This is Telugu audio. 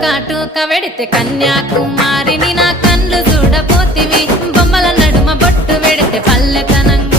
కాటుక వెడితే కన్యాకుమారిని నా కళ్ళు చూడపోతివి బొమ్మల నడుమ బొట్టు వెడితే పల్లెతనంగా